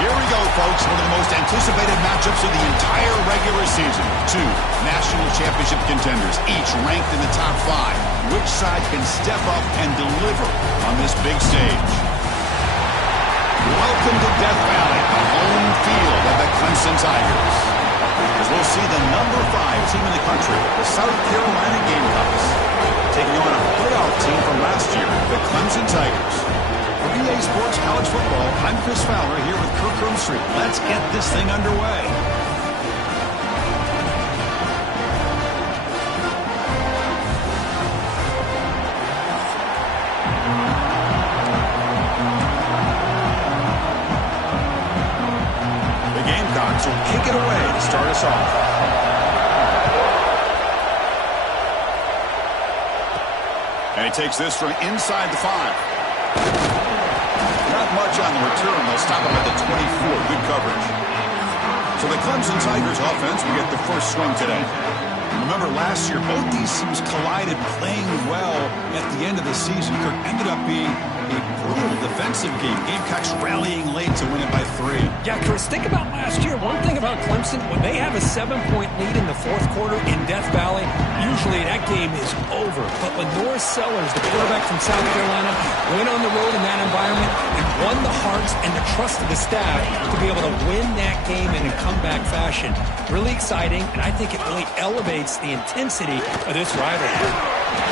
Here we go, folks. One of the most anticipated matchups of the entire regular season. Two national championship contenders, each ranked in the top 5. Which side can step up and deliver on this big stage? Welcome to Death Valley, the home field of the Clemson Tigers. As we'll see the number 5 team in the country, the South Carolina Gamecocks, taking on a playoff team from last year, the Clemson Tigers. For BA Sports College Football, I'm Chris Fowler here with Kirk Street. Let's get this thing underway. The Gamecocks will kick it away to start us off. And he takes this from inside the 5. Not much on the return. They'll stop him at the 24. Good coverage. So the Clemson Tigers offense will get the first swing today. Remember last year, both these teams collided playing well at the end of the season. Kirk ended up being a brutal defensive game. Gamecocks rallying late to win it by 3. Yeah, Chris, think about last year. One thing about Clemson, when they have a 7-point lead in the fourth quarter in Death Valley, usually that game is over. But when Norris Sellers, the quarterback from South Carolina, went on the road in that environment and won the hearts and the trust of the staff to be able to win that game in a comeback fashion. Really exciting, and I think it really elevates the intensity of this rivalry.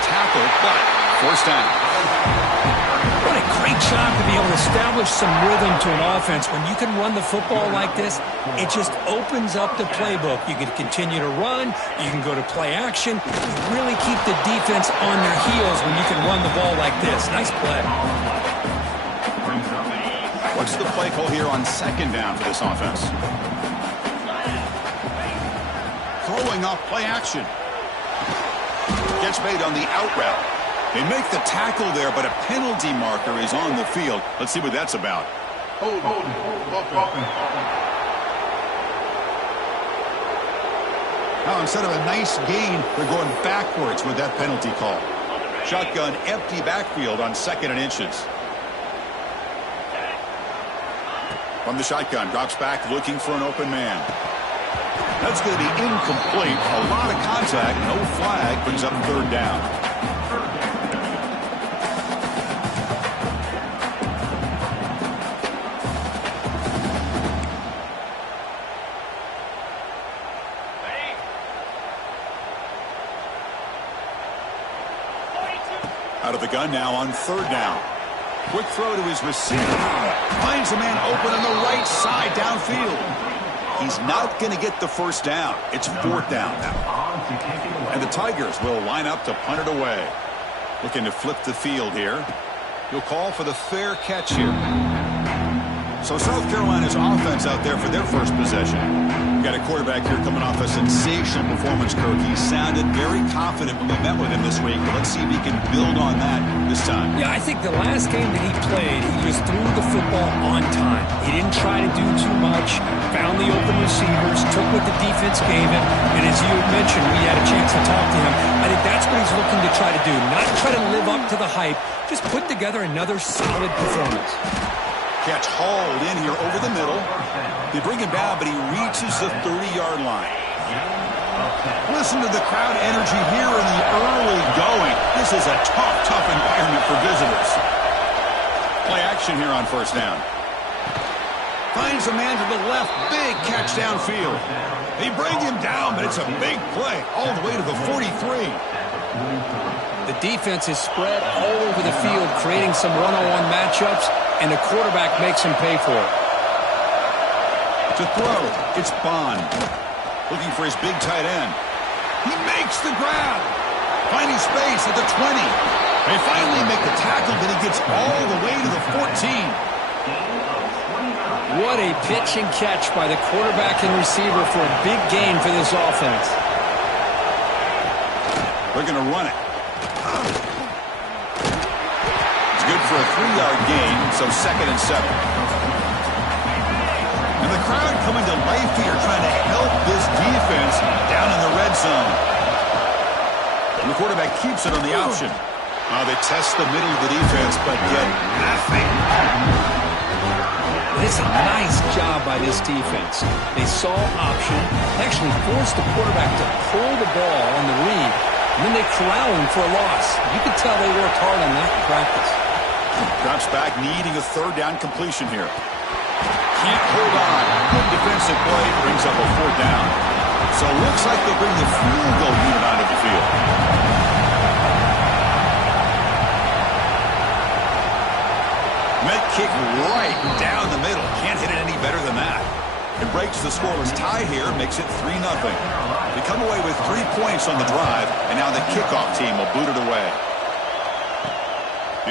Tackle, but forced down. What a great job to be able to establish some rhythm to an offense. When you can run the football like this, it just opens up the playbook. You can continue to run. You can go to play action. You really keep the defense on their heels when you can run the ball like this. Nice play. What's the play call here on second down for this offense? Throwing off play action. Gets made on the out route. They make the tackle there, but a penalty marker is on the field. Let's see what that's about. Now, instead of a nice gain, they're going backwards with that penalty call. Shotgun, empty backfield on 2nd and inches. From the shotgun, drops back looking for an open man. That's going to be incomplete. A lot of contact, no flag, brings up 3rd down. Out of the gun now on 3rd down. Quick throw to his receiver. Finds a man open on the right side downfield. He's not going to get the first down. It's 4th down now. And the Tigers will line up to punt it away. Looking to flip the field here. He'll call for the fair catch here. So South Carolina's offense out there for their first possession. We've got a quarterback here coming off a sensational performance, Kirk. He sounded very confident when we met with him this week. But let's see if he can build on that this time. Yeah, I think the last game that he played, he just threw the football on time. He didn't try to do too much, found the open receivers, took what the defense gave him, and as you mentioned, we had a chance to talk to him. I think that's what he's looking to try to do, not try to live up to the hype, just put together another solid performance. Catch hauled in here over the middle. They bring him down, but he reaches the 30-yard line. Listen to the crowd energy here in the early going. This is a tough environment for visitors. Play action here on 1st down. Finds a man to the left. Big catch downfield. They bring him down, but it's a big play all the way to the 43. The defense is spread all over the field, creating some one-on-one matchups, and the quarterback makes him pay for it. To throw, it's Bond. Looking for his big tight end. He makes the grab. Finding space at the 20. They finally make the tackle, but he gets all the way to the 14. What a pitch and catch by the quarterback and receiver for a big gain for this offense. They're going to run it. It's good for a 3-yard gain, so 2nd and 7. And the crowd coming to life here, trying to help this defense down in the red zone. And the quarterback keeps it on the option. They test the middle of the defense, but get nothing. It's a nice job by this defense. They saw option, actually forced the quarterback to pull the ball on the read, and then they corral him for a loss. You could tell they worked hard on that in practice. Drops back, needing a third down completion here. Can't hold on. Good defensive play, brings up a fourth down. So it looks like they bring the field goal unit onto the field. Met kick right down the middle. Can't hit it any better than that. It breaks the scoreless tie here, makes it 3-0. They come away with 3 points on the drive, and now the kickoff team will boot it away.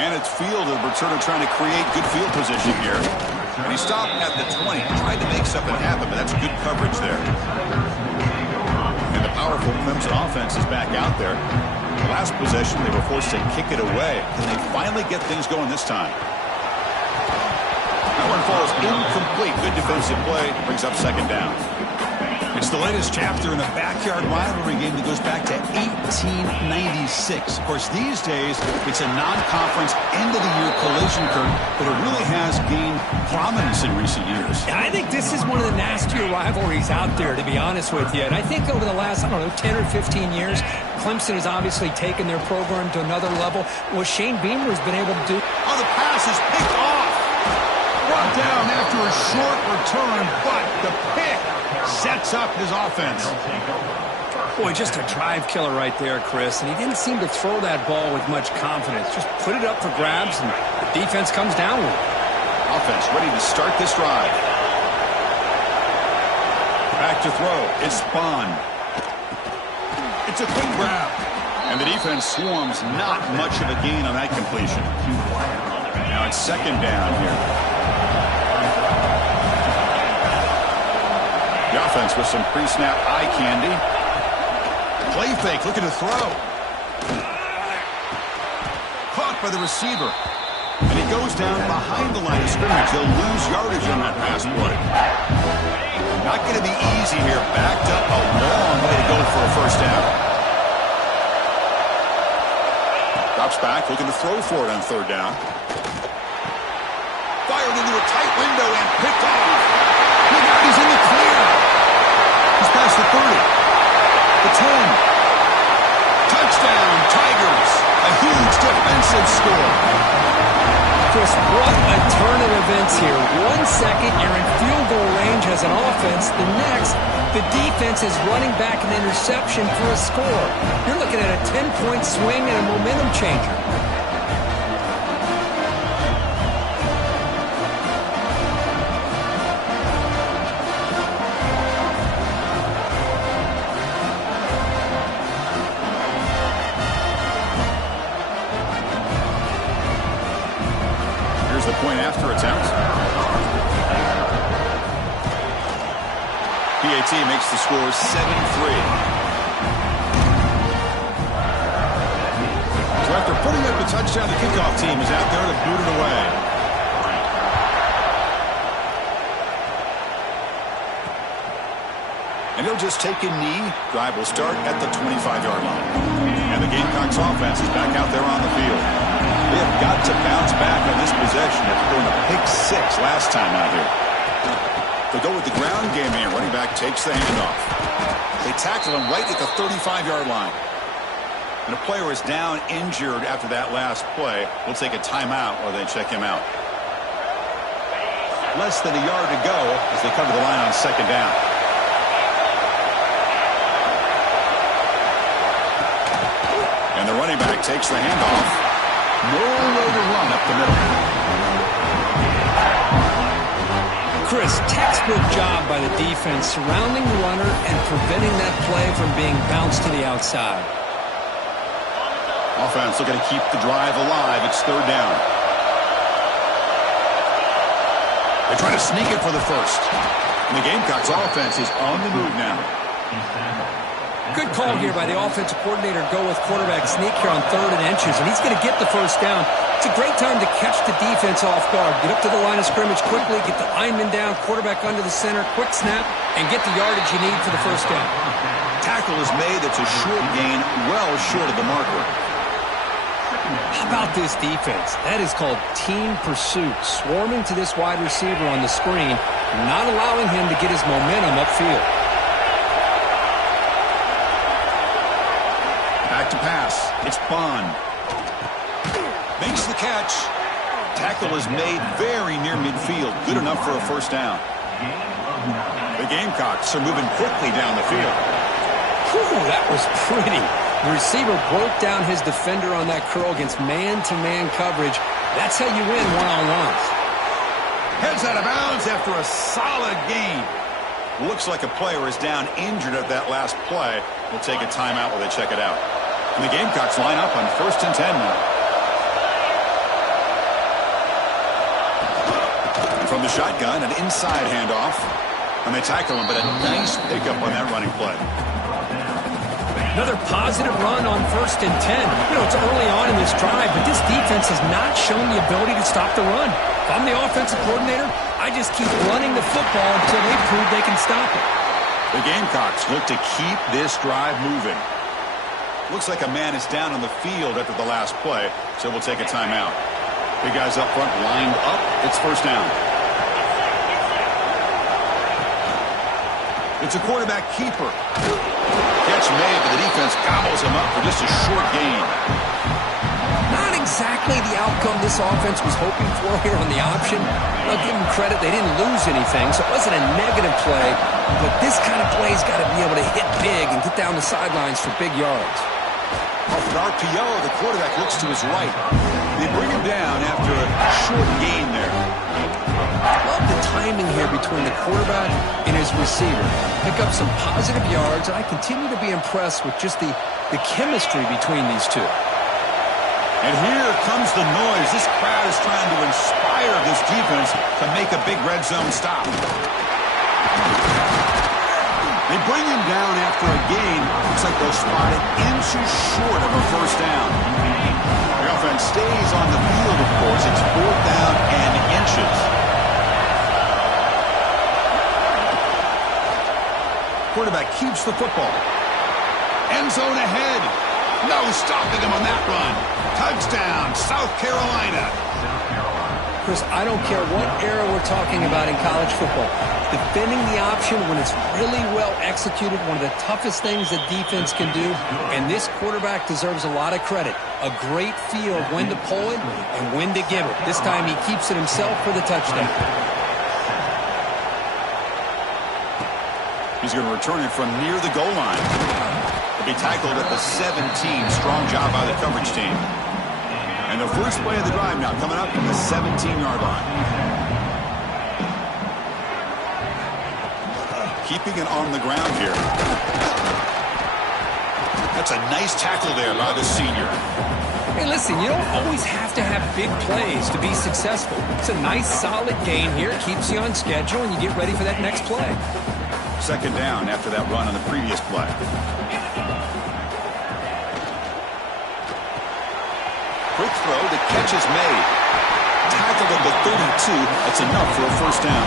And it's field, the returner trying to create good field position here. And he stopped at the 20, tried to make something happen, but that's good coverage there. And the powerful Clemson offense is back out there. The last possession, they were forced to kick it away. Can they finally get things going this time? That one falls incomplete. Good defensive play. Brings up second down. It's the latest chapter in a backyard rivalry game that goes back to 1896. Of course, these days, it's a non-conference end-of-the-year collision, Kurt, but it really has gained prominence in recent years. I think this is one of the nastier rivalries out there, to be honest with you. And I think over the last, 10 or 15 years, Clemson has obviously taken their program to another level. What Shane Beamer has been able to do. Oh, the pass is picked off. Brought down after a short return, but the pick sets up his offense. Boy, just a drive killer right there, Chris. And he didn't seem to throw that ball with much confidence. Just put it up for grabs, and the defense comes down with it. Offense ready to start this drive. Back to throw. It's Bond. It's a quick grab. And the defense swarms. Not much of a gain on that completion. Now it's second down here. The offense with some pre-snap eye candy. Play fake, looking to throw. Caught by the receiver. And he goes down behind the line of scrimmage. They'll lose yardage on that pass play. Not going to be easy here. Backed up a long way to go for a first down. Drops back, looking to throw for it on third down. Fired into a tight window and picked off. Look out, he's in the clear. He's past the 30. The 10. Touchdown, Tigers. A huge defensive score. Chris, what a turn of events here. 1 second, you're in field goal range as an offense. The next, the defense is running back an interception for a score. You're looking at a 10-point swing and a momentum changer. The point after attempt. PAT makes the score 7-3. So after putting up a touchdown, the kickoff team is out there to boot it away. And he'll just take a knee. Drive will start at the 25-yard line. And the Gamecocks offense is back out there on the field. They have got to bounce back on this possession after throwing a pick six last time out here. They go with the ground game here. Running back takes the handoff. They tackle him right at the 35-yard line. And a player is down injured after that last play. We'll take a timeout while they check him out. Less than a yard to go as they come to the line on second down. And the running back takes the handoff. Nowhere to run up the middle. Chris, textbook job by the defense surrounding the runner and preventing that play from being bounced to the outside. Offense looking to keep the drive alive. It's third down. They try to sneak it for the first. And the Gamecocks offense is on the move now. Good call here by the offensive coordinator. Go with quarterback sneak here on 3rd and inches, and he's going to get the first down. It's a great time to catch the defense off guard. Get up to the line of scrimmage quickly, get the lineman down, quarterback under the center, quick snap, and get the yardage you need for the first down. Tackle is made. It's a short gain, well short of the marker. How about this defense? That is called team pursuit. Swarming to this wide receiver on the screen, not allowing him to get his momentum upfield. Back to pass. It's Bond. Makes the catch. Tackle is made very near midfield. Good enough for a first down. The Gamecocks are moving quickly down the field. Whew, that was pretty. The receiver broke down his defender on that curl against man-to-man coverage. That's how you win one-on-ones. Heads out of bounds after a solid gain. Looks like a player is down injured at that last play. We'll take a timeout while they check it out. And the Gamecocks line up on 1st and 10 now. And from the shotgun, an inside handoff. And they tackle him, but a nice pickup on that running play. Another positive run on 1st and 10. You know, it's early on in this drive, but this defense has not shown the ability to stop the run. If I'm the offensive coordinator, I just keep running the football until they prove they can stop it. The Gamecocks look to keep this drive moving. Looks like a man is down on the field after the last play, so we'll take a timeout. Big guys up front lined up. It's first down. It's a quarterback keeper. Catch made, but the defense gobbles him up for just a short gain. Not exactly the outcome this offense was hoping for here on the option. I'll give them credit, they didn't lose anything, so it wasn't a negative play. But this kind of play's got to be able to hit big and get down the sidelines for big yards. Off an RPO, the quarterback looks to his right. They bring him down after a short gain there. Love the timing here between the quarterback and his receiver. Pick up some positive yards, and I continue to be impressed with just the chemistry between these two. And here comes the noise. This crowd is trying to inspire this defense to make a big red zone stop. They bring him down after a gain. Looks like they'll spot it inches short of a first down. The offense stays on the field, of course. It's 4th down and inches. Quarterback keeps the football. End zone ahead. No stopping him on that run. Touchdown, South Carolina. Chris, I don't care what era we're talking about in college football. Defending the option when it's really well executed, one of the toughest things that defense can do, and this quarterback deserves a lot of credit. A great feel of when to pull it and when to give it. This time he keeps it himself for the touchdown. He's going to return it from near the goal line. He'll be tackled at the 17. Strong job by the coverage team. And the first play of the drive now coming up from the 17-yard line. Keeping it on the ground here. That's a nice tackle there by the senior. Hey, listen, you don't always have to have big plays to be successful. It's a nice, solid gain here. It keeps you on schedule, and you get ready for that next play. Second down after that run on the previous play. Quick throw, the catch is made. Tackled at the 32. That's enough for a first down.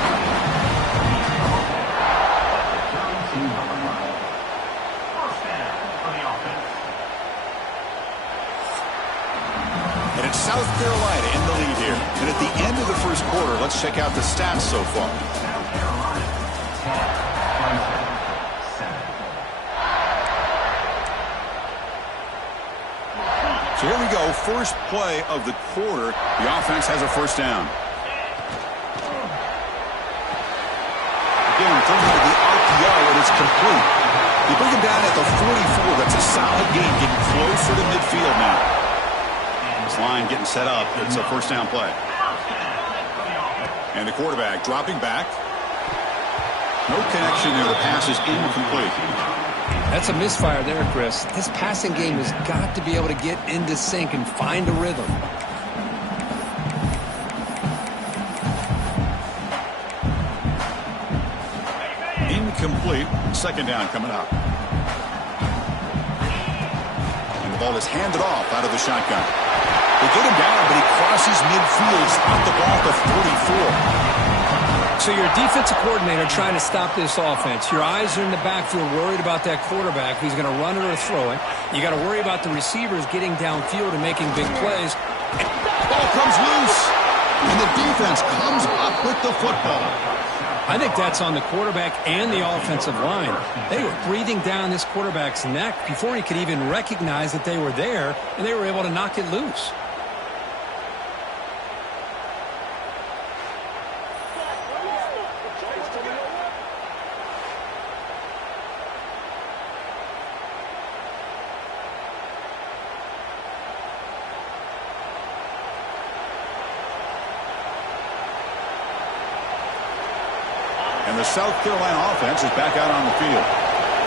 And it's South Carolina in the lead here. And at the end of the first quarter, let's check out the stats so far. So here we go, first play of the quarter. The offense has a first down. Again, throwing to the RPO, and it's complete. They bring him down at the 44. That's a solid gain, getting closer to midfield now. This line getting set up. It's a first down play. And the quarterback dropping back. No connection there. The pass is incomplete. That's a misfire there, Chris. This passing game has got to be able to get into sync and find a rhythm. Incomplete. Second down coming up. And the ball is handed off out of the shotgun. They get him down, but he crosses midfield. Spot the ball at the 44. So you're a defensive coordinator trying to stop this offense. Your eyes are in the backfield worried about that quarterback who's going to run it or throw it. You got to worry about the receivers getting downfield and making big plays. Ball comes loose, and the defense comes up with the football. I think that's on the quarterback and the offensive line. They were breathing down this quarterback's neck before he could even recognize that they were there, and they were able to knock it loose. And the South Carolina offense is back out on the field.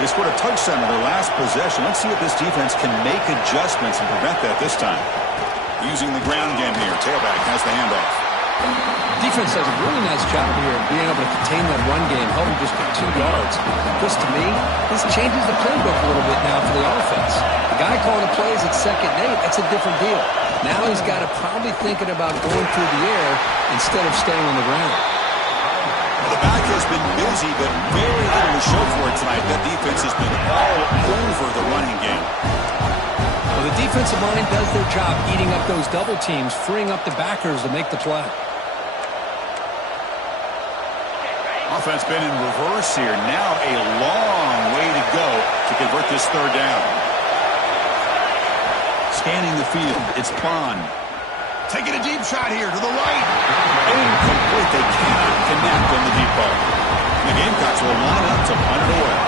They scored a touchdown in their last possession. Let's see if this defense can make adjustments and prevent that this time. Using the ground game here. Tailback has the handoff. Defense does a really nice job here of being able to contain that run game, held him just for 2 yards. Just to me, this changes the playbook a little bit now for the offense. The guy calling the plays at 2nd and 8, that's a different deal. Now he's got to probably thinking about going through the air instead of staying on the ground. The back has been busy, but very little to show for it tonight. That defense has been all over the running game. Well, the defensive line does their job eating up those double teams, freeing up the backers to make the play. Offense been in reverse here. Now a long way to go to convert this 3rd down. Scanning the field, it's Bond. Taking a deep shot here to the right. Incomplete. They cannot connect on the deep ball. The Gamecocks will line up to punt it away.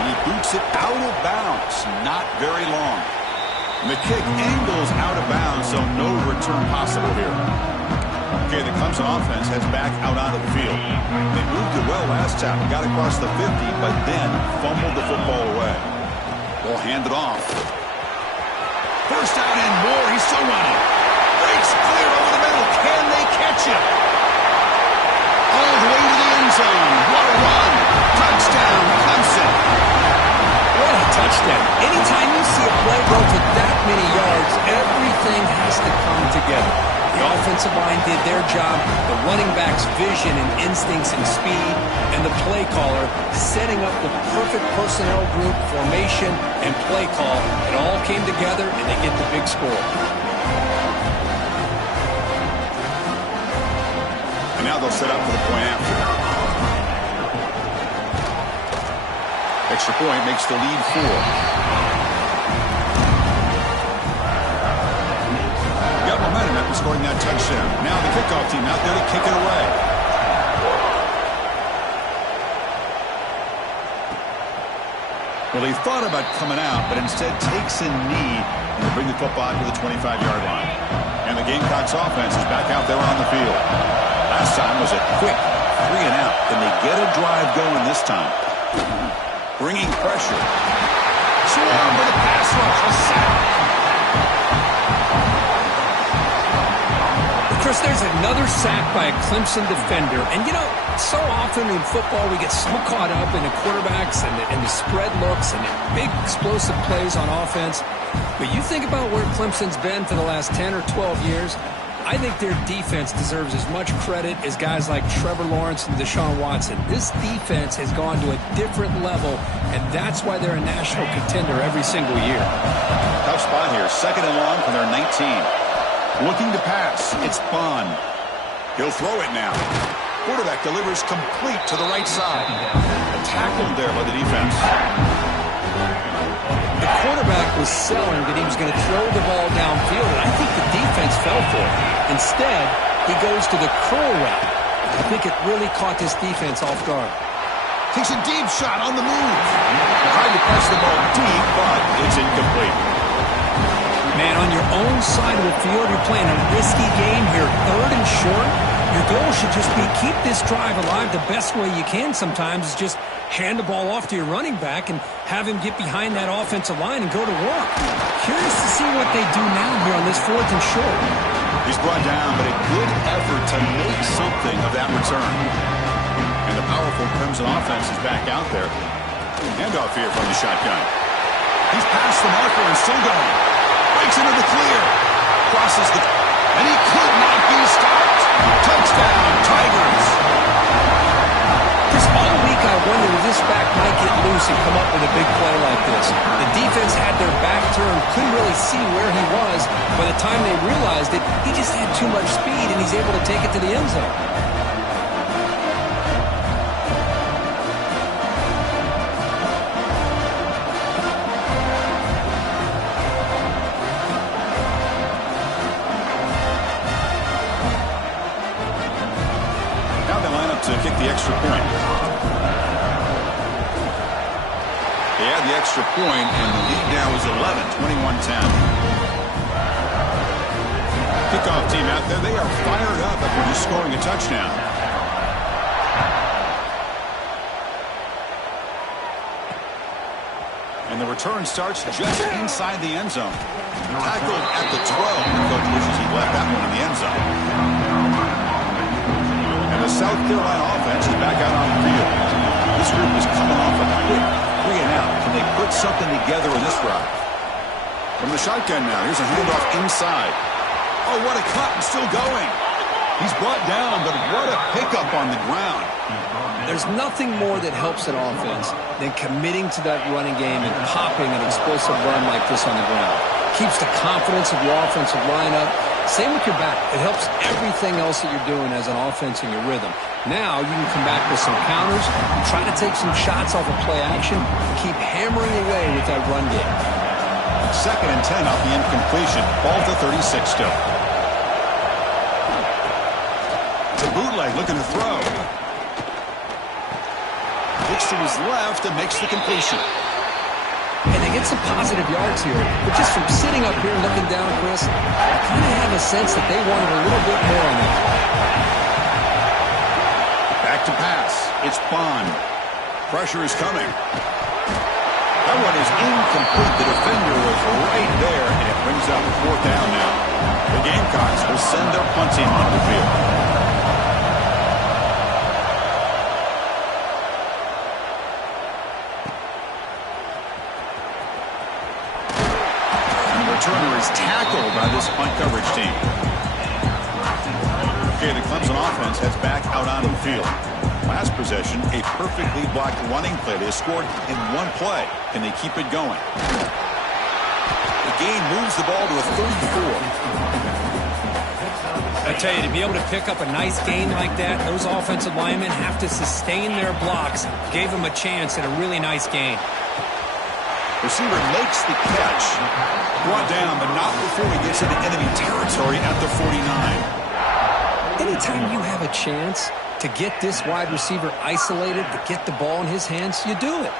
He boots it out of bounds. Not very long. And the kick angles out of bounds, so no return possible here. Okay, the Clemson offense heads back out onto the field. They moved it well last time. Got across the 50, but then fumbled the football away. They'll hand it off. First down and more. He's still running. Breaks clear over the middle. Can they catch him? All the way to the end zone. What a run. Touchdown, Clemson. What a touchdown. Anytime you see a play go for that many yards, everything has to come together. The offensive line did their job, the running back's vision and instincts and speed, and the play caller setting up the perfect personnel group, formation, and play call. It all came together, and they get the big score. And now they'll set up for the point after. Extra point makes the lead 4. Got momentum after scoring that touchdown. Now the kickoff team out there to kick it away. Well, he thought about coming out, but instead takes a knee and to bring the football to the 25-yard line. And the Gamecocks offense is back out there on the field. Last time was a quick 3 and out. Can they get a drive going this time? Bringing pressure. Swarm with a pass rush. A sack. Chris, there's another sack by a Clemson defender. And, you know, so often in football we get so caught up in the quarterbacks and the spread looks and the big explosive plays on offense. But you think about where Clemson's been for the last 10 or 12 years, I think their defense deserves as much credit as guys like Trevor Lawrence and Deshaun Watson. This defense has gone to a different level, and that's why they're a national contender every single year. Tough spot here. 2nd and long from their 19. Looking to pass. It's Bond. He'll throw it now. Quarterback delivers complete to the right side. Tackled there by the defense. The quarterback was selling that he was going to throw the ball downfield, and I think the defense fell for it. Instead, he goes to the curl route. I think it really caught this defense off guard. Takes a deep shot on the move. Tried to press the ball deep, but it's incomplete. Man, on your own side of the field, you're playing a risky game here. 3rd and short. Your goal should just be keep this drive alive the best way you can sometimes is just hand the ball off to your running back and have him get behind that offensive line and go to work. Curious to see what they do now here on this 4th and short. He's brought down, but a good effort to make something of that return. And the powerful Clemson offense is back out there. Handoff here from the shotgun. He's past the marker and still going. Breaks into the clear. Crosses the... And he and come up with a big play like this. The defense had their back turned, couldn't really see where he was. By the time they realized it, he just had too much speed, and he's able to take it to the end zone. To kick the extra point. They had the extra point, and the lead now is 11, 21-10. Kickoff team out there, they are fired up after just scoring a touchdown. And the return starts just inside the end zone. Tackled at the 12. The coach wishes he left that one in the end zone. The South Carolina offense is back out on the field. This group is coming off a quick 3-and-out. Can they put something together in this drive? From the shotgun now, here's a handoff inside. Oh, what a cut, and still going. He's brought down, but what a pickup on the ground. There's nothing more that helps an offense than committing to that running game and popping an explosive run like this on the ground. Keeps the confidence of your offensive lineup. Same with your back. It helps everything else that you're doing as an offense in your rhythm. Now you can come back with some counters, try to take some shots off of play action, keep hammering away with that run game. 2nd and 10 off the incompletion. Ball to 36 still. It's a bootleg looking to throw. Looks to his left and makes the completion. And they get some positive yards here. But just from sitting up here and looking down, Chris, I kind of have a sense that they wanted a little bit more on that. Back to pass. It's Bond. Pressure is coming. That one is incomplete. The defender was right there, and it brings up 4th down now. The Gamecocks will send their punt team onto the field. Turner is tackled by this punt coverage team. Okay, the Clemson offense heads back out onto the field. Last possession, a perfectly blocked running play. They scored in one play. Can they keep it going? The gain moves the ball to a 34. I tell you, to be able to pick up a nice gain like that, those offensive linemen have to sustain their blocks. Gave them a chance at a really nice gain. Receiver makes the catch. Brought down, but not before he gets into enemy territory at the 49. Anytime you have a chance to get this wide receiver isolated, to get the ball in his hands, you do it.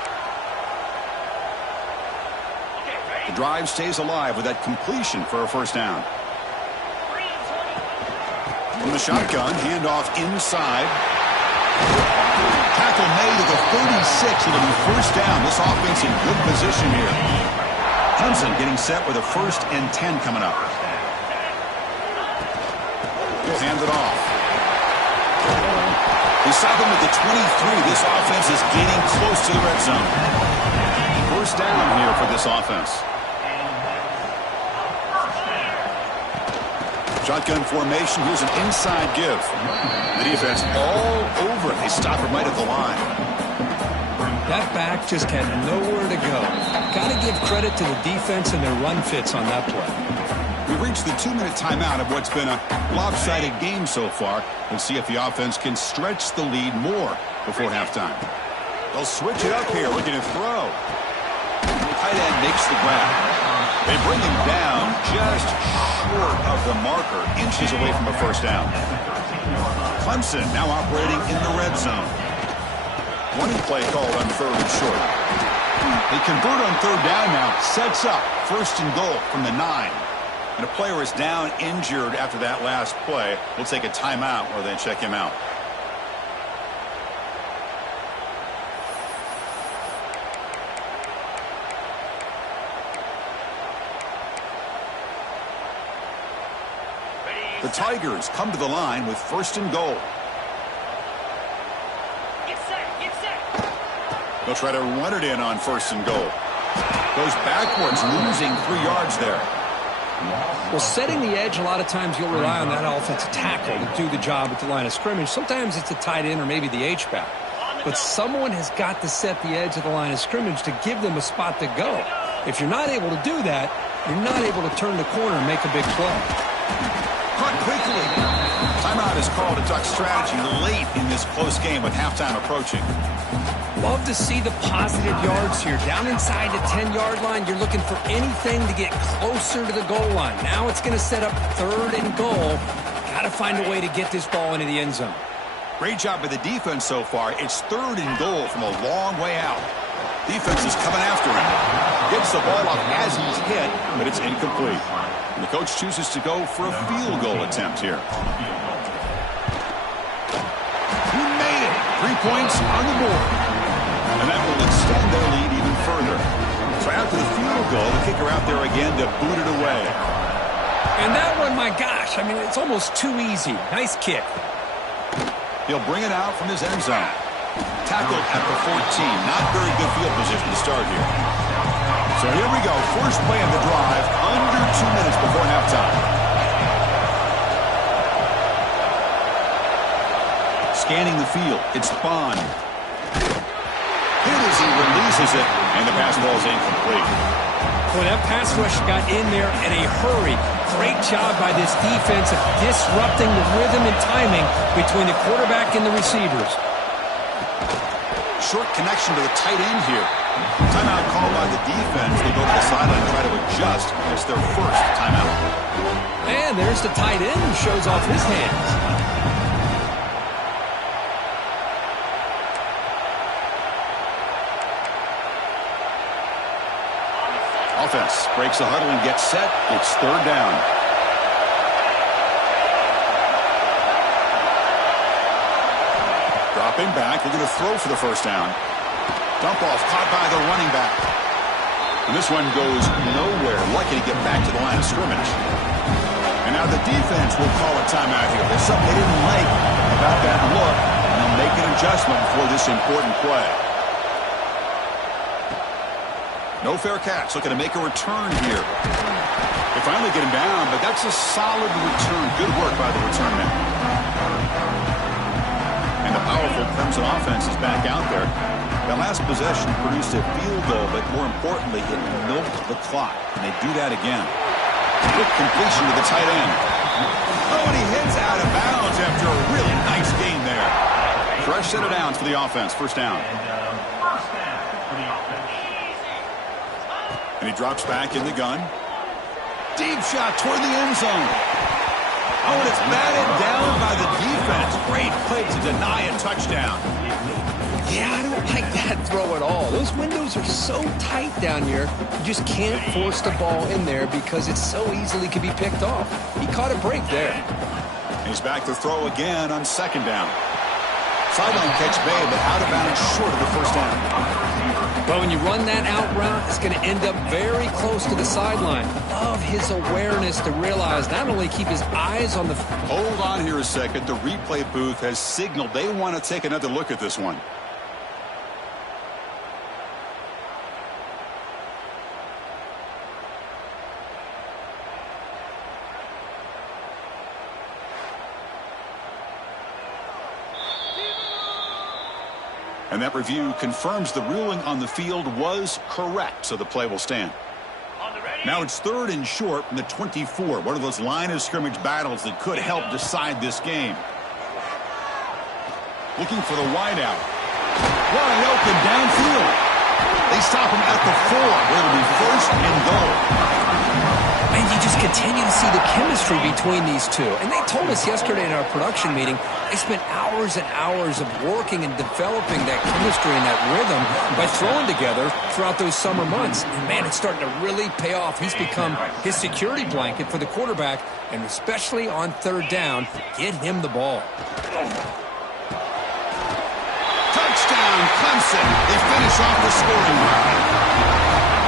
The drive stays alive with that completion for a 1st down. From the shotgun, handoff inside. Tackle made at the 36. It'll be 1st down. This offense in good position here. Clemson getting set with a 1st and 10 coming up. He'll hand it off. They stop him at the 23. This offense is getting close to the red zone. 1st down here for this offense. Shotgun formation. Here's an inside give. The defense all over it. They stop him right at the line. That back just had nowhere to go. Got to give credit to the defense and their run fits on that play. We've reached the 2-minute timeout of what's been a lopsided game so far. Let's see if the offense can stretch the lead more before halftime. They'll switch it up here, looking to throw. Tight end makes the grab. They bring him down just short of the marker, inches away from a 1st down. Clemson now operating in the red zone. Running play called on 3rd and short. They convert on 3rd down now. Sets up 1st and goal from the 9. And a player is down injured after that last play. We'll take a timeout or they check him out. The Tigers come to the line with 1st and goal. They'll try to run it in on 1st and goal. Goes backwards, losing 3 yards there. Well, setting the edge, a lot of times you'll rely on that offensive tackle to do the job at the line of scrimmage. Sometimes it's a tight end or maybe the H-back. but someone has got to set the edge of the line of scrimmage to give them a spot to go. If you're not able to do that, you're not able to turn the corner and make a big play. Caught quickly. Timeout is called to duck strategy late in this close game with halftime approaching. Love to see the positive yards here. Down inside the 10-yard line, you're looking for anything to get closer to the goal line. Now it's going to set up 3rd and goal. Got to find a way to get this ball into the end zone. Great job by the defense so far. It's 3rd and goal from a long way out. Defense is coming after him. Gets the ball off as he's hit, but it's incomplete. And the coach chooses to go for a field goal attempt here. He made it. 3 points on the board. And that will extend their lead even further. So after the field goal, the kicker out there again to boot it away. And that one, my gosh, I mean, it's almost too easy. Nice kick. He'll bring it out from his end zone. Tackled at the 14. Not very good field position to start here. So here we go. First play of the drive. Under 2 minutes before halftime. Scanning the field. It's Bond. Hit as he releases it. And the pass ball is incomplete. Boy, that pass rush got in there in a hurry. Great job by this defense of disrupting the rhythm and timing between the quarterback and the receivers. Short connection to the tight end here. Timeout called by the defense. They go to the sideline and try to adjust. It's their first timeout. And there's the tight end who shows off his hands. Offense breaks the huddle and gets set. It's 3rd down. Dropping back, looking to throw for the first down. Dump off caught by the running back. And this one goes nowhere. Lucky to get back to the line of scrimmage. And now the defense will call a timeout here. There's something they didn't like about that look. And they'll make an adjustment before this important play. No fair catch. Looking to make a return here. They finally get him down, but that's a solid return. Good work by the return man. And the powerful Clemson offense is back out there. That last possession produced a field goal, but more importantly, it milked the clock. And they do that again. Quick completion to the tight end. Oh, and he hits out of bounds after a really nice game there. Fresh set of downs for the offense. First down. And he drops back in the gun. Deep shot toward the end zone. Oh, and it's batted down by the defense. Great play to deny a touchdown. Yeah, I don't like that throw at all. Those windows are so tight down here. You just can't force the ball in there because it so easily can be picked off. He caught a break there. He's back to throw again on 2nd down. Sideline catch made, but out of bounds short of the first down. Well, when you run that out route, it's going to end up very close to the sideline. Love his awareness to realize not only keep his eyes on the... Hold on here a second. The replay booth has signaled they want to take another look at this one. And that review confirms the ruling on the field was correct, so the play will stand. Now it's 3rd and short from the 24. One of those line of scrimmage battles that could help decide this game. Looking for the wideout. Wide open downfield. They stop him at the 4, where it'll be 1st and goal. And you just continue to see the chemistry between these two. And they told us yesterday in our production meeting, they spent hours and hours of working and developing that chemistry and that rhythm by throwing together throughout those summer months. And, man, it's starting to really pay off. He's become his security blanket for the quarterback, and especially on 3rd down, get him the ball. Touchdown, Clemson. They finish off the scoring drive.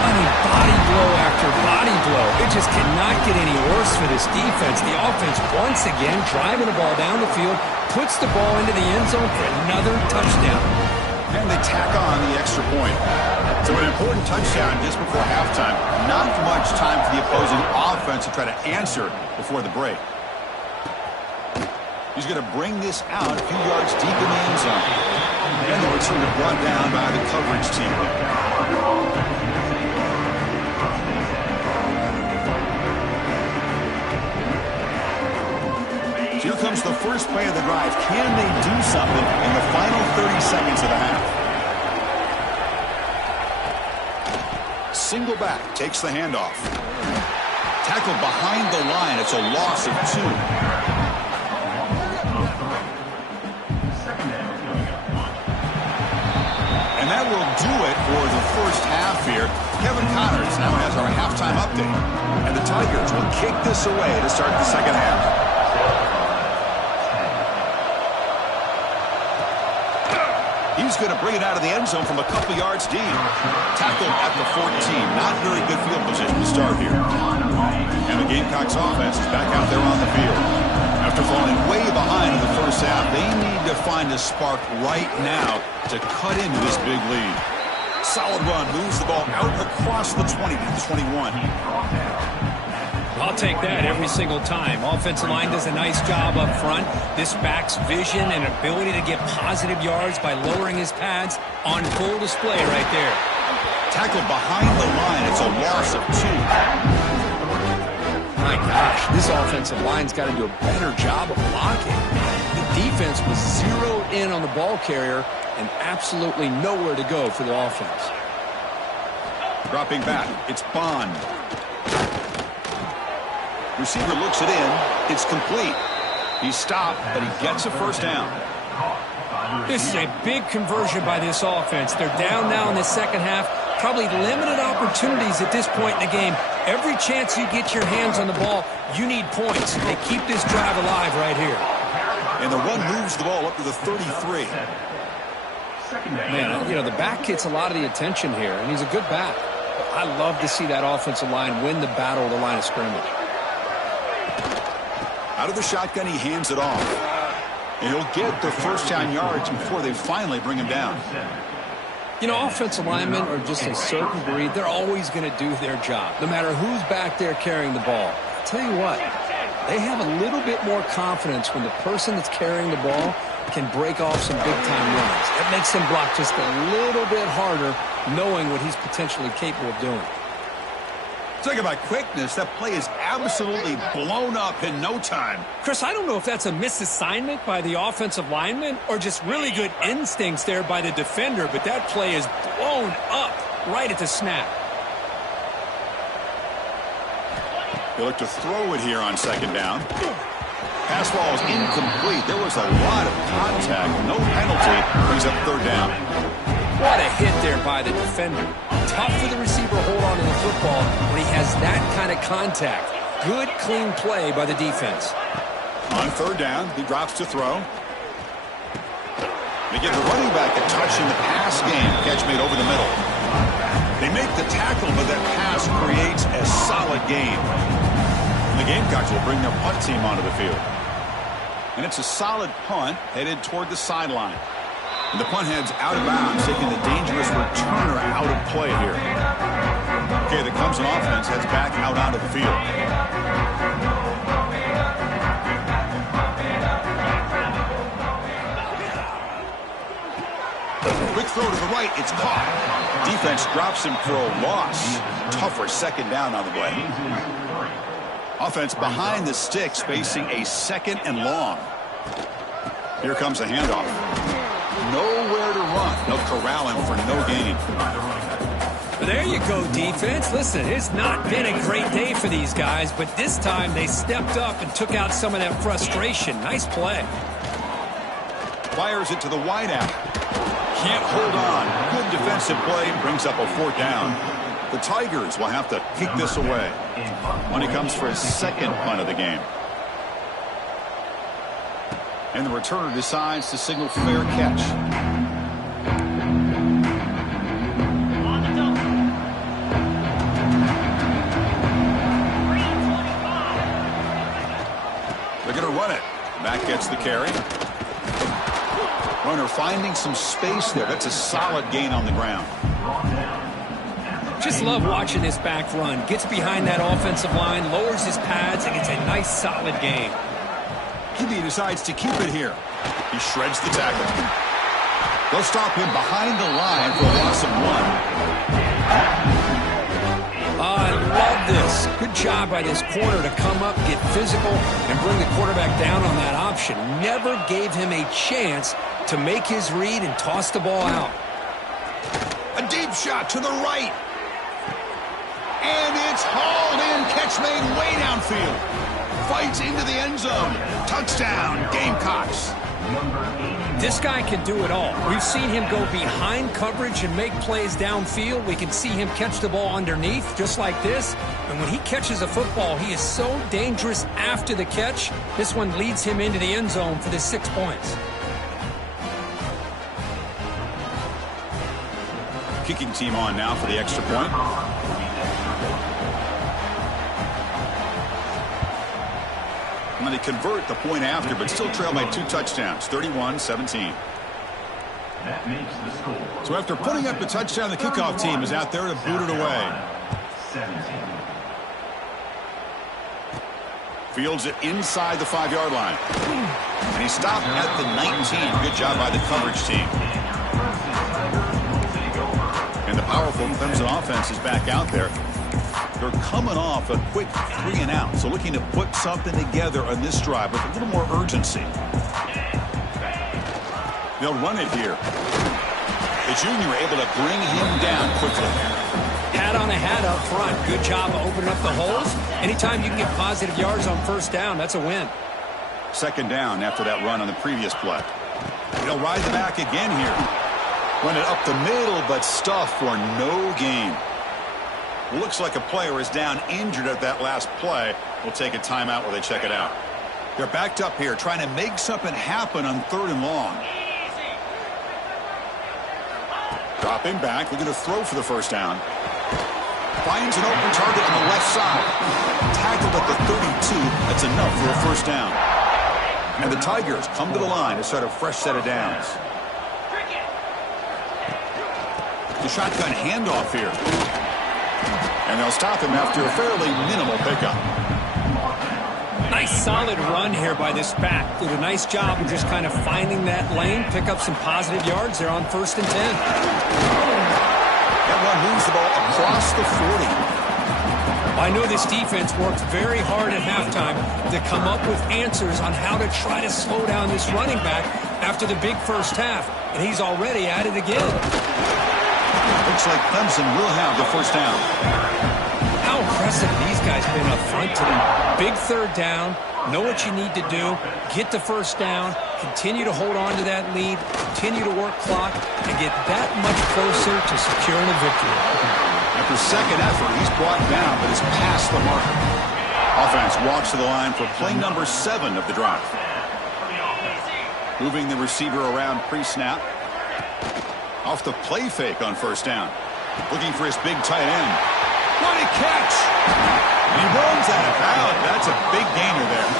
I mean, body blow after body blow. It just cannot get any worse for this defense. The offense, once again, driving the ball down the field, puts the ball into the end zone for another touchdown. And they tack on the extra point. So an important touchdown just before halftime. Not much time for the opposing offense to try to answer before the break. He's going to bring this out a few yards deep in the end zone. And the return is brought down by the coverage team. Here comes the first play of the drive. Can they do something in the final 30 seconds of the half? Single back, takes the handoff. Tackled behind the line. It's a loss of 2. And that will do it for the first half here. Kevin Connors now has our halftime update. And the Tigers will kick this away to start the second half. He's going to bring it out of the end zone from a couple yards deep. Tackled at the 14. Not very good field position to start here. And the Gamecocks offense is back out there on the field. After falling way behind in the first half, they need to find a spark right now to cut into this big lead. Solid run, moves the ball out across the 20 to the 21. I'll take that every single time. Offensive line does a nice job up front. This back's vision and ability to get positive yards by lowering his pads on full display right there. Tackled behind the line. It's a loss of 2. My gosh, this offensive line's got to do a better job of blocking. The defense was zeroed in on the ball carrier and absolutely nowhere to go for the offense. Dropping back, it's Bond. Receiver looks it in. It's complete. He's stopped, but he gets a first down. This is a big conversion by this offense. They're down now in the second half. Probably limited opportunities at this point in the game. Every chance you get your hands on the ball, you need points. They keep this drive alive right here. And the run moves the ball up to the 33. Man, you know, the back gets a lot of the attention here, and he's a good back. I love to see that offensive line win the battle of the line of scrimmage. Out of the shotgun, he hands it off. And he'll get the first down yards before they finally bring him down. You know, offensive linemen are just a certain breed. They're always going to do their job, no matter who's back there carrying the ball. I'll tell you what, they have a little bit more confidence when the person that's carrying the ball can break off some big-time runs. That makes them block just a little bit harder, knowing what he's potentially capable of doing. Talk about quickness. That play is absolutely blown up in no time. Chris, I don't know if that's a misassignment by the offensive lineman or just really good instincts there by the defender, but that play is blown up right at the snap. They look to throw it here on second down. Pass ball is incomplete. There was a lot of contact. No penalty. Brings up third down. What a hit there by the defender. Tough for the receiver to hold on to the football when he has that kind of contact. Good, clean play by the defense. On third down, he drops to throw. They give the running back a touch in the pass game. Catch made over the middle. They make the tackle, but that pass creates a solid gain. And the Gamecocks will bring their punt team onto the field. And it's a solid punt headed toward the sideline. And the punt heads out of bounds, taking the dangerous returner out of play here. Okay, the Clemson offense heads back out onto the field. Quick throw to the right, it's caught. Defense drops him for a loss. Tougher second down on the way. Offense behind the sticks, facing a second and long. Here comes a handoff. Nowhere to run. They'll corral him for no gain. There you go, defense. Listen, it's not been a great day for these guys, but this time they stepped up and took out some of that frustration. Nice play. Fires it to the wideout. Can't hold on. Good defensive play. Brings up a fourth down. The Tigers will have to kick this away when he comes for his second punt of the game. And the returner decides to signal fair catch. They're going to run it. Back gets the carry. Runner finding some space there. That's a solid gain on the ground. Just love watching this back run. Gets behind that offensive line, lowers his pads, and gets a nice solid gain. if he decides to keep it here. He shreds the tackle. They'll stop him behind the line for a loss of 1. I love this. Good job by this corner to come up, get physical, and bring the quarterback down on that option. Never gave him a chance to make his read and toss the ball out. A deep shot to the right. And it's hauled in. Catch made way downfield. Fights into the end zone. Touchdown, Gamecocks. This guy can do it all. We've seen him go behind coverage and make plays downfield. We can see him catch the ball underneath just like this. And when he catches a football, he is so dangerous after the catch. This one leads him into the end zone for the 6 points. Kicking team on now for the extra point. And then they convert the point after, but still trail by 2 touchdowns, 31-17. That makes the score. So after putting up the touchdown, the kickoff team is out there to boot it away. 17. Fields it inside the 5-yard line. And he stopped at the 19. Good job by the coverage team. And the powerful Clemson offense is back out there. They're coming off a quick 3-and-out, so looking to put something together on this drive with a little more urgency. They'll run it here. The junior able to bring him down quickly. Hat on a hat up front. Good job of opening up the holes. Anytime you can get positive yards on first down, that's a win. Second down after that run on the previous play. They'll ride the back again here. Run it up the middle, but stuff for no gain. Looks like a player is down injured at that last play. We'll take a timeout while they check it out. They're backed up here trying to make something happen on 3rd and long. Dropping back, looking to throw for the first down. Finds an open target on the left side. Tackled at the 32. That's enough for a first down. And the Tigers come to the line to start a fresh set of downs. The shotgun handoff here. And they'll stop him after a fairly minimal pickup. Nice solid run here by this back. Did a nice job of just kind of finding that lane, pick up some positive yards there on 1st and 10. That one moves the ball across the 40. I know this defense worked very hard at halftime to come up with answers on how to try to slow down this running back after the big first half. And he's already at it again. Looks like Clemson will have the first down. How impressive these guys been up front today. Big 3rd down. Know what you need to do. Get the first down. Continue to hold on to that lead. Continue to work clock. And get that much closer to securing a victory. After second effort, he's brought down, but is past the marker. Offense walks to the line for play number 7 of the drive. Moving the receiver around pre-snap. Off the play fake on first down. Looking for his big tight end. What a catch! He runs out of bounds. That's a big gainer there.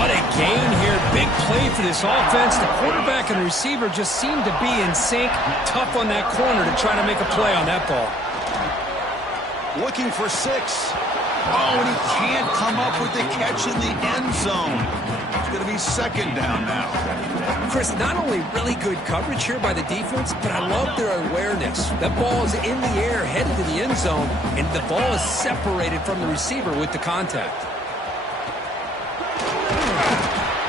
What a gain here. Big play for this offense. The quarterback and the receiver just seem to be in sync. Tough on that corner to try to make a play on that ball. Looking for 6. Oh, and he can't come up with the catch in the end zone. It's going to be second down now. Chris, not only really good coverage here by the defense, but I love their awareness. That ball is in the air, headed to the end zone, and the ball is separated from the receiver with the contact.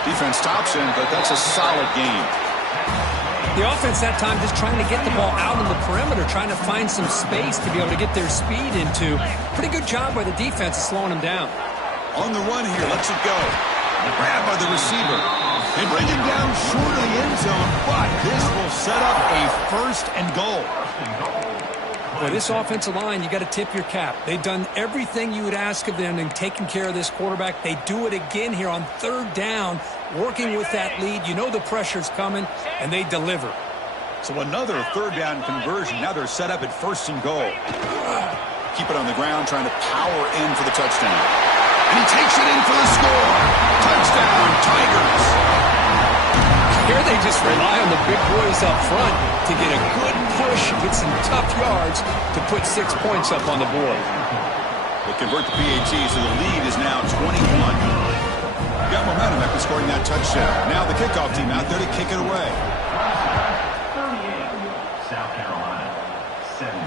Defense stops him, but that's a solid gain. The offense that time just trying to get the ball out on the perimeter, trying to find some space to be able to get their speed into. Pretty good job by the defense of slowing them down. On the run here, lets it go. Grabbed by the receiver. They bring him down short of the end zone, but this will set up a 1st and goal. Boy, this offensive line, you got to tip your cap. They've done everything you would ask of them in taking care of this quarterback. They do it again here on 3rd down, working with that lead. You know the pressure's coming, and they deliver. So another 3rd down conversion. Now they're set up at 1st and goal. Keep it on the ground, trying to power in for the touchdown. And he takes it in for the score. Touchdown, Tigers. Here they just rely on the big boys up front to get a good push, get some tough yards to put 6 points up on the board. They convert the PAT, so the lead is now 21. Got got momentum after scoring that touchdown. Now the kickoff team out there to kick it away. 38, South Carolina, 17.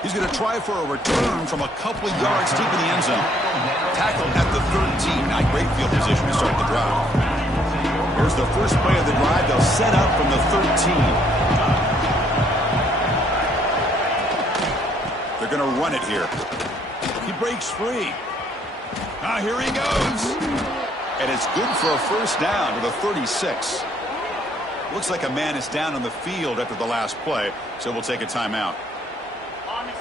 He's going to try for a return from a couple of yards deep in the end zone. Tackled at the 13. Not great field position to start the drive. Here's the first play of the drive. They'll set up from the 13. They're going to run it here. He breaks free. Now here he goes. And it's good for a first down to the 36. Looks like a man is down on the field after the last play, so we'll take a timeout.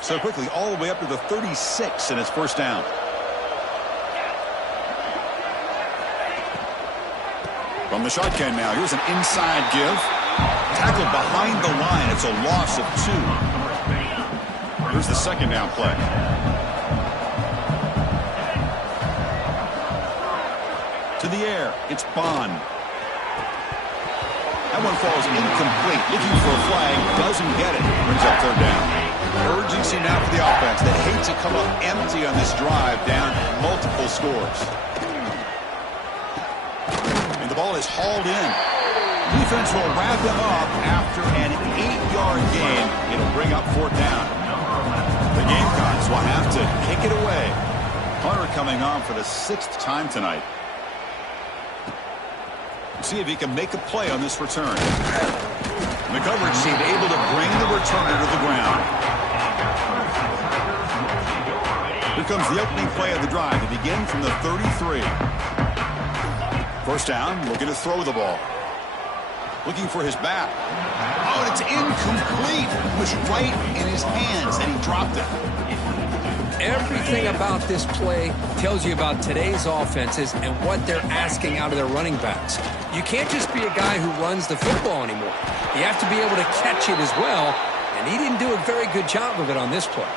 So quickly, all the way up to the 36 and it's first down. From the shotgun now, here's an inside give. Tackled behind the line. It's a loss of 2. Here's the second down play. To the air, it's Bond. That one falls incomplete. Looking for a flag, doesn't get it. Brings up third down. Urgency now for the offense. They hate to come up empty on this drive, down multiple scores. And the ball is hauled in. Defense will wrap him up after an 8-yard gain. It'll bring up fourth down. The Gamecocks will have to kick it away. Hunter coming on for the 6th time tonight. See if he can make a play on this return. And the coverage team able to bring the returner to the ground. Here comes the opening play of the drive to begin from the 33. First down, looking to throw the ball. Looking for his back. Oh, and it's incomplete. It was right in his hands, and he dropped it. Everything about this play tells you about today's offenses and what they're asking out of their running backs. You can't just be a guy who runs the football anymore. You have to be able to catch it as well, and he didn't do a very good job of it on this play.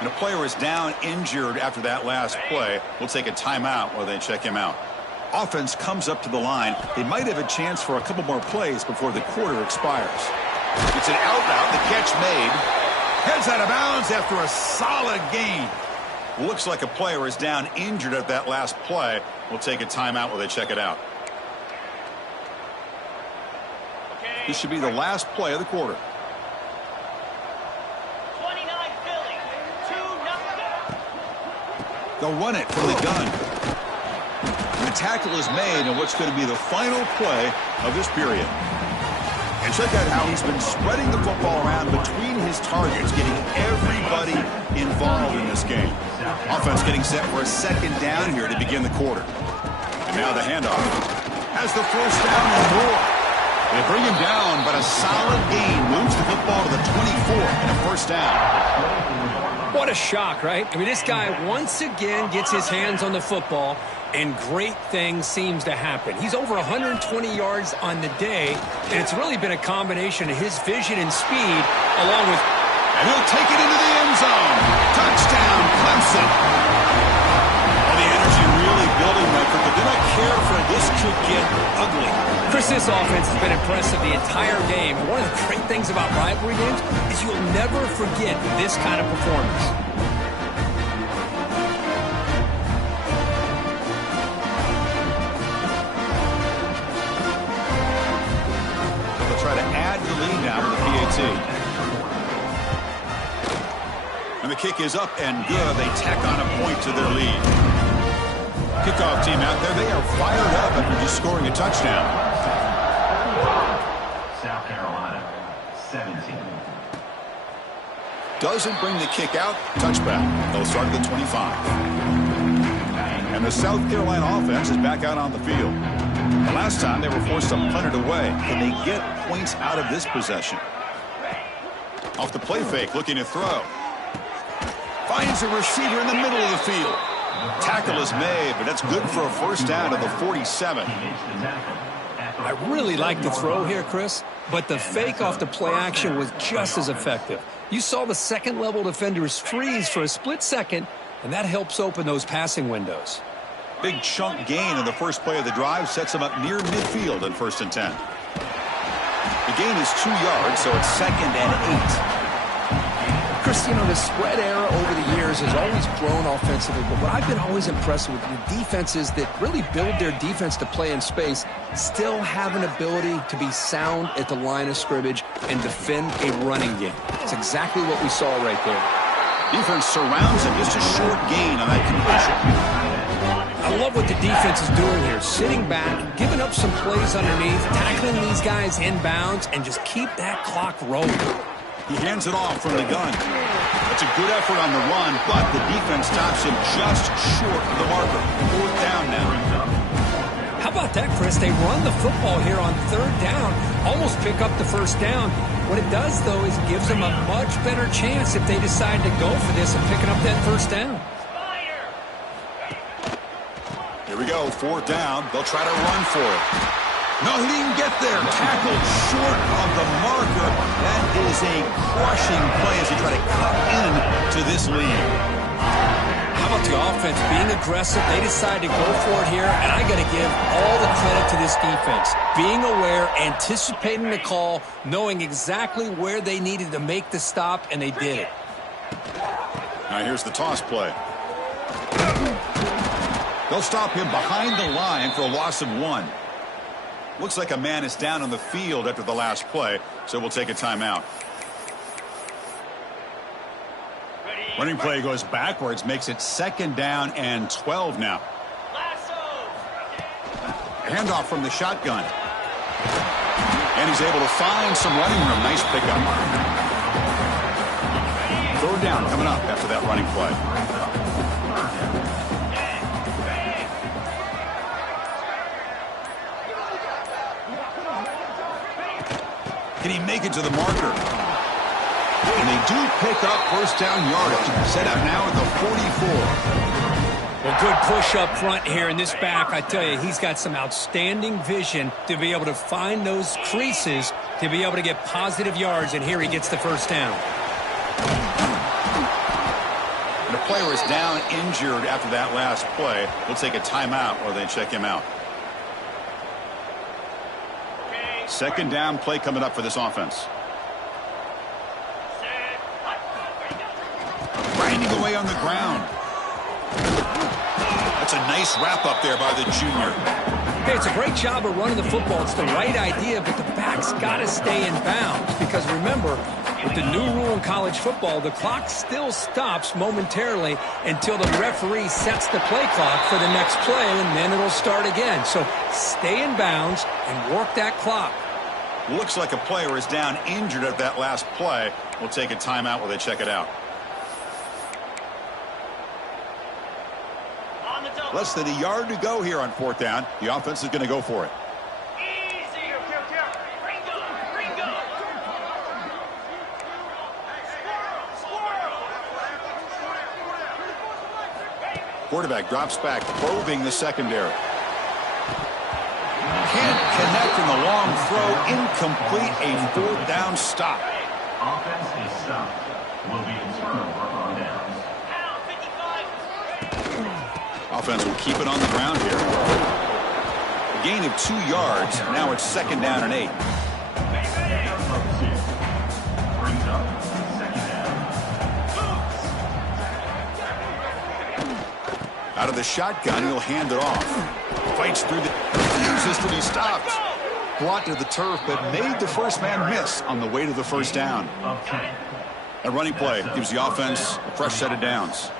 And a player is down injured after that last play. We'll take a timeout while they check him out. Offense comes up to the line. They might have a chance for a couple more plays before the quarter expires. It's an out route. The catch made. Heads out of bounds after a solid gain. Looks like a player is down injured at that last play. We'll take a timeout while they check it out. This should be the last play of the quarter. 29 Philly, 2-0. They'll run it from the gun. And the tackle is made on what's going to be the final play of this period. And check out how he's been spreading the football around between his targets, getting everybody involved in this game. Offense getting set for a second down here to begin the quarter. And now the handoff. Has the first down and more. They bring him down, but a solid gain moves the football to the 24 and a first down. What a shock, right? I mean, this guy once again gets his hands on the football, and great things seems to happen. He's over 120 yards on the day, and it's really been a combination of his vision and speed, along with... And he'll take it into the end zone. Touchdown, Clemson. Well, the energy really building that, but they're not careful. This could get ugly. Chris, this offense has been impressive the entire game. And one of the great things about rivalry games is you'll never forget this kind of performance. They'll try to add the lead now with the PAT. And the kick is up and good. They tack on a point to their lead. Kickoff team out there. They are fired up after just scoring a touchdown. South Carolina, 17. Doesn't bring the kick out. Touchback. They'll start at the 25. And the South Carolina offense is back out on the field. The last time they were forced to punt it away. Can they get points out of this possession? Off the play fake, looking to throw. Finds a receiver in the middle of the field. Tackle is made, but that's good for a first down to the 47. I really like the throw here, Chris, but the fake off the play action was just as effective. You saw the second-level defenders freeze for a split second, and that helps open those passing windows. Big chunk gain in the first play of the drive sets him up near midfield in 1st and 10. The gain is 2 yards, so it's 2nd and 8. Chris, you know, the spread era over the years years has always grown offensively, but what I've been always impressed with the defenses that really build their defense to play in space still have an ability to be sound at the line of scrimmage and defend a running game. It's exactly what we saw right there. Defense surrounds him. Just a short gain on that completion. I love what the defense is doing here. Sitting back, giving up some plays underneath, tackling these guys inbounds, and just keep that clock rolling. He hands it off from the gun. That's a good effort on the run, but the defense stops him just short of the marker. 4th down now. How about that, Chris? They run the football here on 3rd down, almost pick up the 1st down. What it does, though, is it gives them a much better chance if they decide to go for this and picking up that 1st down. Here we go, 4th down. They'll try to run for it. No, he didn't get there. Tackled short of the marker. That is a crushing play as they try to cut into this lead. How about the offense being aggressive? They decide to go for it here, and I got to give all the credit to this defense. Being aware, anticipating the call, knowing exactly where they needed to make the stop, and they did it. Now here's the toss play. They'll stop him behind the line for a loss of 1. Looks like a man is down on the field after the last play, so we'll take a timeout. Running play goes backwards, makes it 2nd down and 12 now. Handoff from the shotgun. And he's able to find some running room. Nice pickup. 3rd down coming up after that running play. Can he make it to the marker? And they do pick up 1st down yardage. Set up now at the 44. Well, good push up front here in this back. I tell you, he's got some outstanding vision to be able to find those creases to be able to get positive yards, and here he gets the 1st down. The player is down injured after that last play. We'll take a timeout while they check him out. 2nd down play coming up for this offense. Grinding away on the ground. That's a nice wrap up there by the junior. Hey, it's a great job of running the football. It's the right idea, but the back's got to stay in bounds. Because remember, with the new rule in college football, the clock still stops momentarily until the referee sets the play clock for the next play, and then it'll start again. So stay in bounds and work that clock. Looks like a player is down injured at that last play. We'll take a timeout while they check it out. Less than a yard to go here on 4th down. The offense is going to go for it. Quarterback drops back, probing the secondary. Can't connect in the long throw. Incomplete. A 4th down stop. Offense is stopped. Will be a turnover on downs. Offense will keep it on the ground here. A gain of 2 yards. Now it's 2nd down and 8. Brings up 2nd down. Out of the shotgun, he'll hand it off. Fights through the... Refuses to be stopped. Brought to the turf, but made the first man miss on the way to the 1st down. A running play gives the offense a fresh set of downs.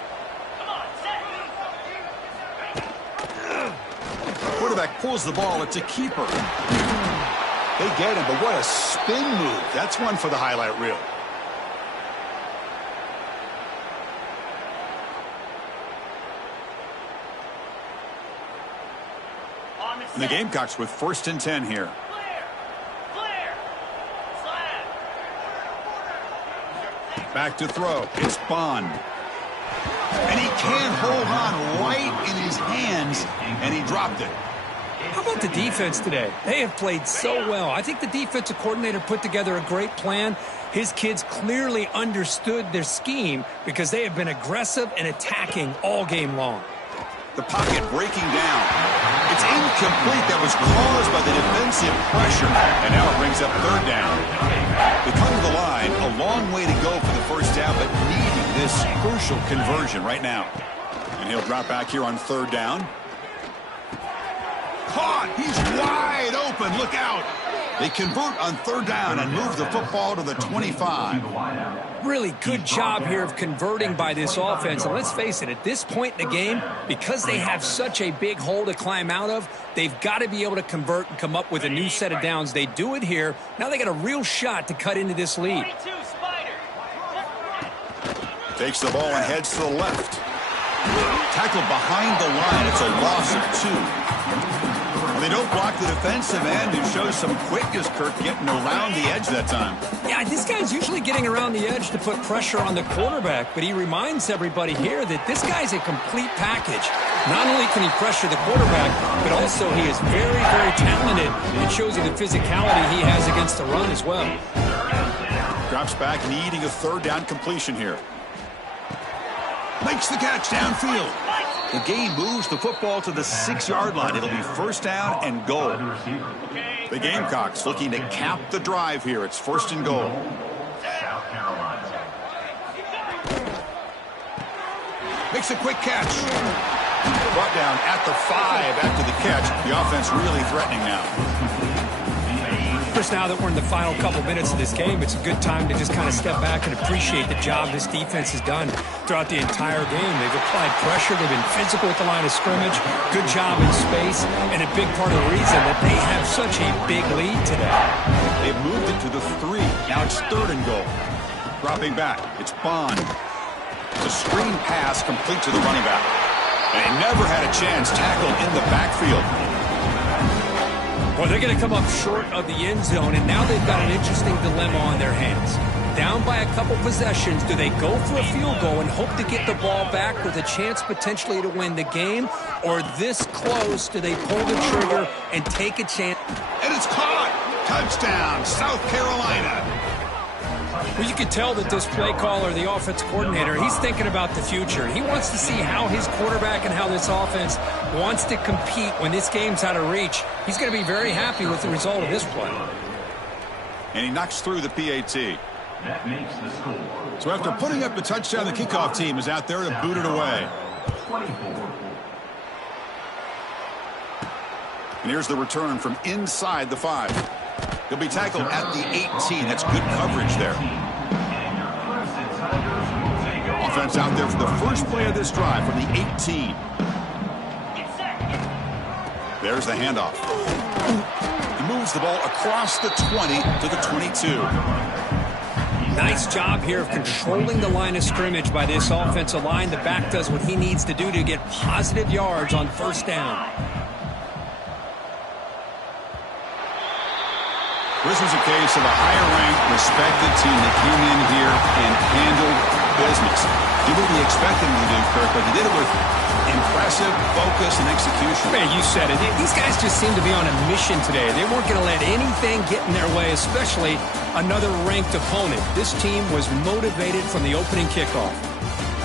Quarterback pulls the ball. It's a keeper. They get him, but what a spin move. That's one for the highlight reel. And the Gamecocks with 1st and 10 here. Back to throw. It's Bond. And he can't hold on right in his hands, and he dropped it. How about the defense today? They have played so well. I think the defensive coordinator put together a great plan. His kids clearly understood their scheme because they have been aggressive and attacking all game long. The pocket breaking down. It's incomplete. That was caused by the defensive pressure. And now it brings up 3rd down. They come to the line. A long way to go for the 1st down, but needing this crucial conversion right now. And he'll drop back here on third down. Caught. He's wide open. Look out. They convert on third down and move the football to the 25. Really good job here of converting by this offense. And let's face it, at this point in the game, because they have such a big hole to climb out of, they've got to be able to convert and come up with a new set of downs. They do it here. Now they got a real shot to cut into this lead. 22 Spider. Takes the ball and heads to the left. Tackled behind the line. It's a loss of 2. They don't block the defensive end, who shows some quickness, Kirk, getting around the edge that time. Yeah, this guy's usually getting around the edge to put pressure on the quarterback, but he reminds everybody here that this guy's a complete package. Not only can he pressure the quarterback, but also he is very, very talented. It shows you the physicality he has against the run as well. Drops back, needing a third down completion here. Makes the catch downfield. The game moves the football to the 6-yard line. It'll be first down and goal. The Gamecocks looking to cap the drive here. It's first and goal. South Carolina. Makes a quick catch. Brought down at the 5 after the catch. The offense really threatening now. Chris, now that we're in the final couple minutes of this game, it's a good time to just kind of step back and appreciate the job this defense has done throughout the entire game. They've applied pressure. They've been physical at the line of scrimmage. Good job in space. And a big part of the reason that they have such a big lead today. They've moved it to the 3. Now it's third and goal. Dropping back. It's Bond. It's a screen pass complete to the running back. And he never had a chance tackled in the backfield. Well, they're going to come up short of the end zone, and now they've got an interesting dilemma on their hands. Down by a couple possessions, do they go for a field goal and hope to get the ball back with a chance potentially to win the game? Or this close, do they pull the trigger and take a chance? And it's caught. Touchdown, South Carolina. Well, you can tell that this play caller, the offense coordinator, he's thinking about the future. He wants to see how his quarterback and how this offense wants to compete when this game's out of reach. He's going to be very happy with the result of this play. And he knocks through the PAT. That makes the score. So after putting up the touchdown, the kickoff team is out there to boot it away. 24. And here's the return from inside the 5. He'll be tackled at the 18. That's good coverage there. Offense out there for the first play of this drive from the 18. There's the handoff. He moves the ball across the 20 to the 22. Nice job here of controlling the line of scrimmage by this offensive line. The back does what he needs to do to get positive yards on first down. This was a case of a higher-ranked, respected team that came in here and handled business. Did what we expected them to do, Kirk, but they did it with impressive focus and execution. Man, you said it. These guys just seem to be on a mission today. They weren't going to let anything get in their way, especially another ranked opponent. This team was motivated from the opening kickoff.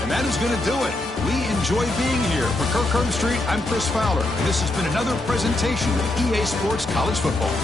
And that is going to do it. We enjoy being here. For Kirk Street, I'm Chris Fowler, and this has been another presentation of EA Sports College Football.